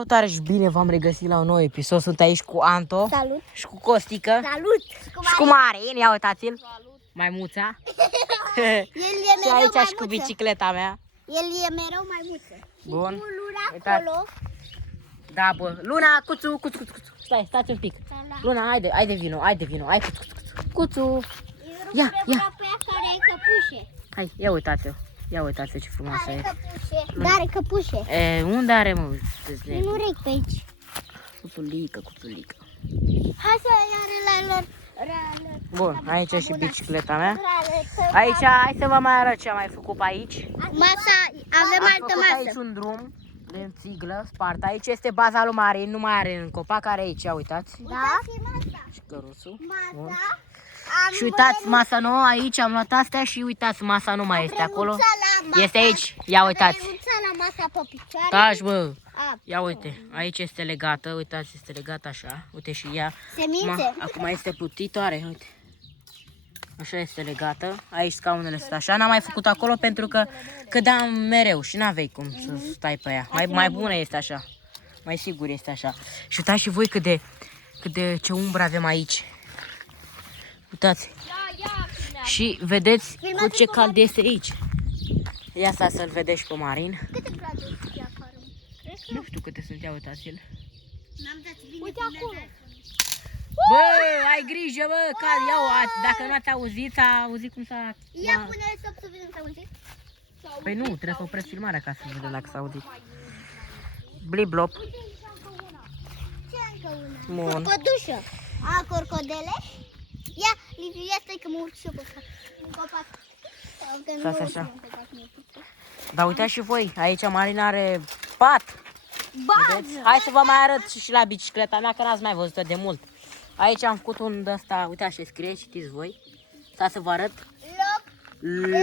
Salutare și bine v-am regăsit la un nou episod. Sunt aici cu Anto. Salut. Și cu Costică. Salut. Și cu Marin. Ia uitați-l. Maimuța. El e Și mereu aici și maimuță. cu bicicleta mea. El e mereu maimuță. Bun. Și cu Luna Uitați. acolo. Da, bă. Luna, cuțu. Stai, stați un pic. Luna, haide vino. Hai, cuțu. Ia. Pe ea care are căpușe. Hai, ia uitați-o. Ia uitați-o ce frumoasă Are e. căpușe. Da, are căpușe. E, unde are, mă? În urechi pe aici. Cuțulică. Hai să ia relelor. Bun, aici și bicicleta mea. Aici, hai să vă mai arăt ce am mai făcut pe aici. Masa, avem Am altă făcut aici masă. un drum de țiglă spart. Aici este baza lui Marin, nu mai are în copac, are aici, ia uitați. Da? Și căruțul. Bun. Masa. Și uitați masa nouă, aici am luat astea și uitați, masa nu mai este acolo. Este aici, ia uitați. La masa pe picioare. Taci, bă. A, Ia uite, aici este legată, uitați, este legată așa. Uite și ea. Semințe. Acum este plutitoare, uite. Așa este legată. Aici scaunele sunt așa. N-am mai făcut acolo pentru că cădeam mereu și n-aveai cum să stai pe ea. Mai bună este așa. Mai sigur este așa. Și uitați și voi cât de ce umbră avem aici. Uitați. Și vedeți cu ce cald este aici. Ia asta să-l vedeți pe Marin. Câte grade e afară? Nu știu câte sunt, ia uitați-l. N-am dat bine. Uite acolo. Bă, ai grijă, bă, cald. Dacă nu ați auzit, a auzit cum s-a... Ia pune-le stop să vedem s-a auzit. Păi nu, trebuie să opresc filmarea ca să vedem dacă s-a auzit. Bliblop. Ce încă una? Bun. Corcodușă. A, corcodele? Ia, Liviu, ia stai că mă urc și eu pe fac. Un copac. Stați așa. Dar uitați și voi, aici Marina are pat. Vedeți? Hai să vă mai arăt și la bicicleta mea, că n-ați mai văzut-o de mult. Aici am făcut un ăsta, uitați ce scrie, citiți voi. Stați să vă arăt.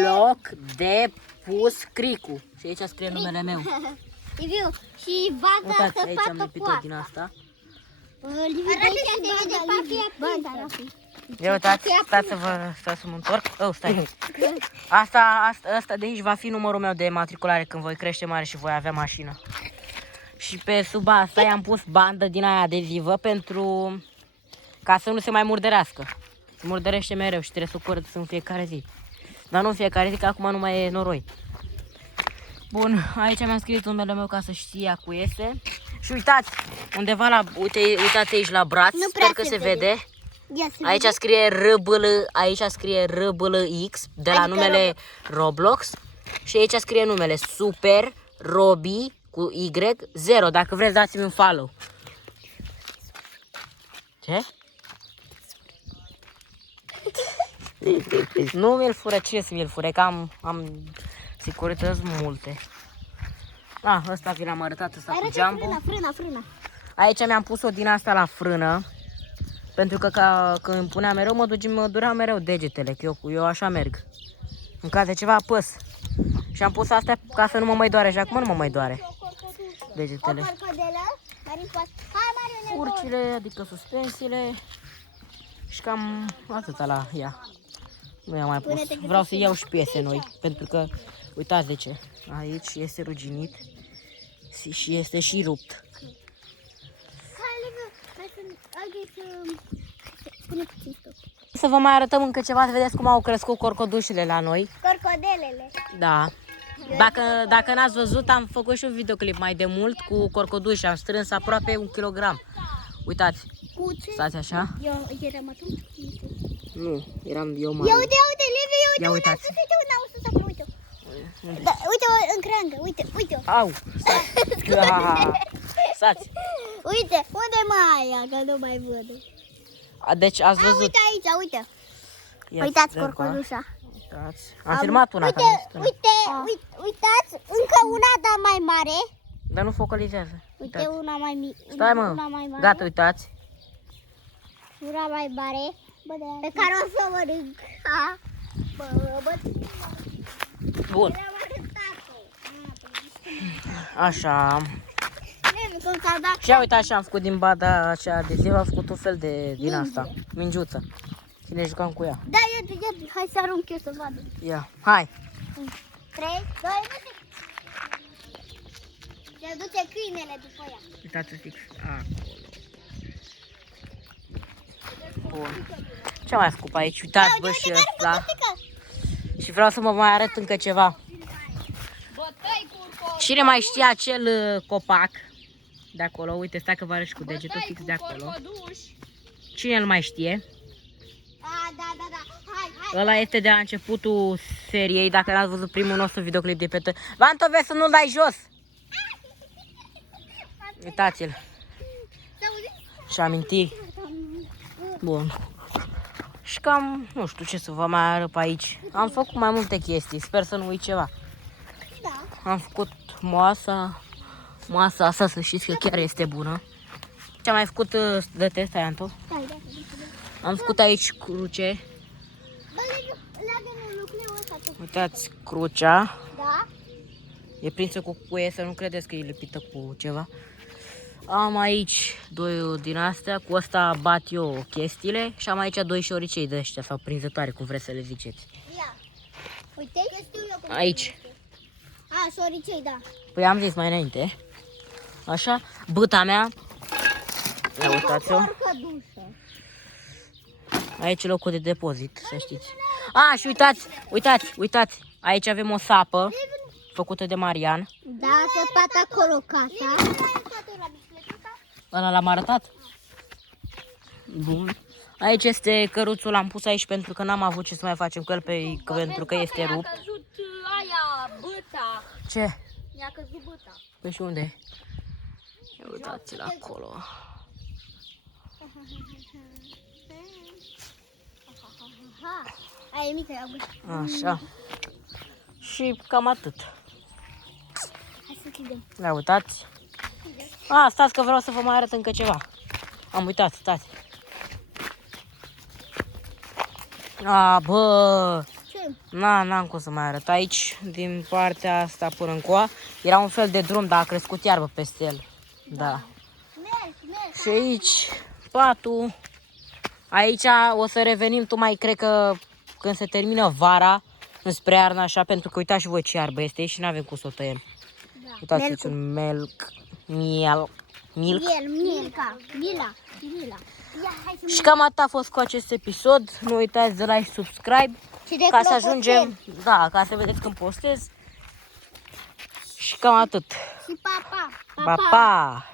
Loc de pus cricu. Și aici scrie numele meu. Liviu, și baza Uitați, să aici am facă lipit-o poată. din asta. Liviu, de aici se vede parcă e aprinsă. Ia uitați, stați să mă întorc. Oh, stai. Asta de aici va fi numărul meu de matriculare când voi crește mare și voi avea mașină. Și pe sub asta i-am pus bandă din aia adezivă pentru ca să nu se mai murdărească. Se murdărește mereu și trebuie să o curăț în fiecare zi. Dar nu în fiecare zi, că acum nu mai e noroi. Bun, aici mi-am scris numele meu ca să știe cu iese. Și uitați, undeva la, uitați aici la braț, sper că se vede. Aici scrie RBLX de la numele Roblox. Și aici scrie numele Super Robi cu Y0. Dacă vreți, dați-mi un follow. Ce? Nu mi-l fură, ce să mi-l fure, că am securități multe. Ăsta vi l-am arătat, ăsta cu geambul. Frâna. Aici mi-am pus-o din asta la frână. Pentru că când îmi punea mereu, mă dureau mereu degetele, că eu așa merg. În caz de ceva apăs. Și am pus astea ca să nu mă mai doare și acum nu mă mai doare degetele. Urcile, adică suspensiile. Și cam atâta la ea. Nu i-am mai pus. Vreau să iau și piese noi. Pentru că, uitați de ce. Aici este ruginit și este și rupt. Să vă mai arătăm încă ceva, să vedeți cum au crescut corcodușile la noi. Corcodelele. Da. Dacă n-ați văzut, am făcut și un videoclip mai de mult cu corcoduși. Am strâns aproape 1 kilogram. Uitați. Stați așa. Eu eram atunci? Nu, eram eu mai. Ia uite, Liviu, Ia uitați. uite. Da, uite în creangă, uite. Au, stați. Stați. Uite, unde mai e, că nu mai văd. Deci ați văzut. Uite aici, uite. Ia Uitați să vedem, corcodușa. Uitați. Am filmat una. Uitați, încă una, dar mai mare. Dar nu focalizează. Uite, una mai mică. Stai, mă. Gata, uitați. Una mai mare. Pe care o să mănânc. Bun. Așa. Și ia uite așa, am făcut din bada așa adezivă, am făcut un fel de din asta, mingiuță. Și ne jucam cu ea. Da, ia, hai să arunc eu să vadă. Ia, hai. 3, 2, 1. Se duce câinele după ea. Uitați fix acolo. Bun. Ce mai făcut pe aici? Uitați, bă, și ăsta. Și vreau să mă mai arăt încă ceva. Cine mai știe acel copac de acolo? Uite, stai că vă arăt și cu degetul fix de acolo. Cine îl mai știe? Da. Hai. Ăla este de la începutul seriei. Dacă n-ați văzut primul nostru videoclip de pe Vanto, vezi să nu-l dai jos. Uitați-l. Și amintiri. Bun. Și cam, nu știu ce să vă mai arăt pe aici. Am făcut mai multe chestii, sper să nu uit ceva. Da. Am făcut masa asta, să știți că chiar este bună. Ce am mai făcut de test, Anto? Am făcut aici cruce. Uitați crucea. Da? E prinsă cu cuie, să nu credeți că e lipită cu ceva. Am aici 2 din astea, cu ăsta bat eu chestiile și am aici 2 șoricei de ăștia sau prinzătoare, cum vreți să le ziceți. Ia. Uite, Aici. A, șoricei, da. Păi am zis mai înainte. Așa, bâta mea. Ia uitați-o. Aici e locul de depozit, să știți. A, și uitați. Aici avem o sapă făcută de Marian. Da, săpat acolo casa. Ăla l-am arătat? Bun. Aici este căruțul, l-am pus aici pentru că n-am avut ce să mai facem cu el, pentru că este rupt. Mi-a căzut aia, băta. Ce? Mi-a căzut băta. Păi și unde? Ia uitați-l acolo. Aia e mică, ia bă. Așa. Și cam atât. Hai să chidem. Ia uitați. A, stați că vreau să vă mai arăt încă ceva. Am uitat, stați. A, bă. Ce? N-am cum să mai arăt. Aici, din partea asta până încoa, era un fel de drum, dar a crescut iarbă peste el. Da. Mergi. Și aici, patul. Aici o să revenim, tu mai cred că când se termină vara, înspre iarnă așa, pentru că uitați și voi ce iarbă este aici și n-avem cum să o tăiem. Da. Uitați-ți un Mila. Ia, hai să Și cam atât a fost cu acest episod. Nu uitați de like și subscribe și de ca să clopoțel. ajungem, da, ca să vedeți când postez. Și cam atât. Și pa, pa. Pa, pa!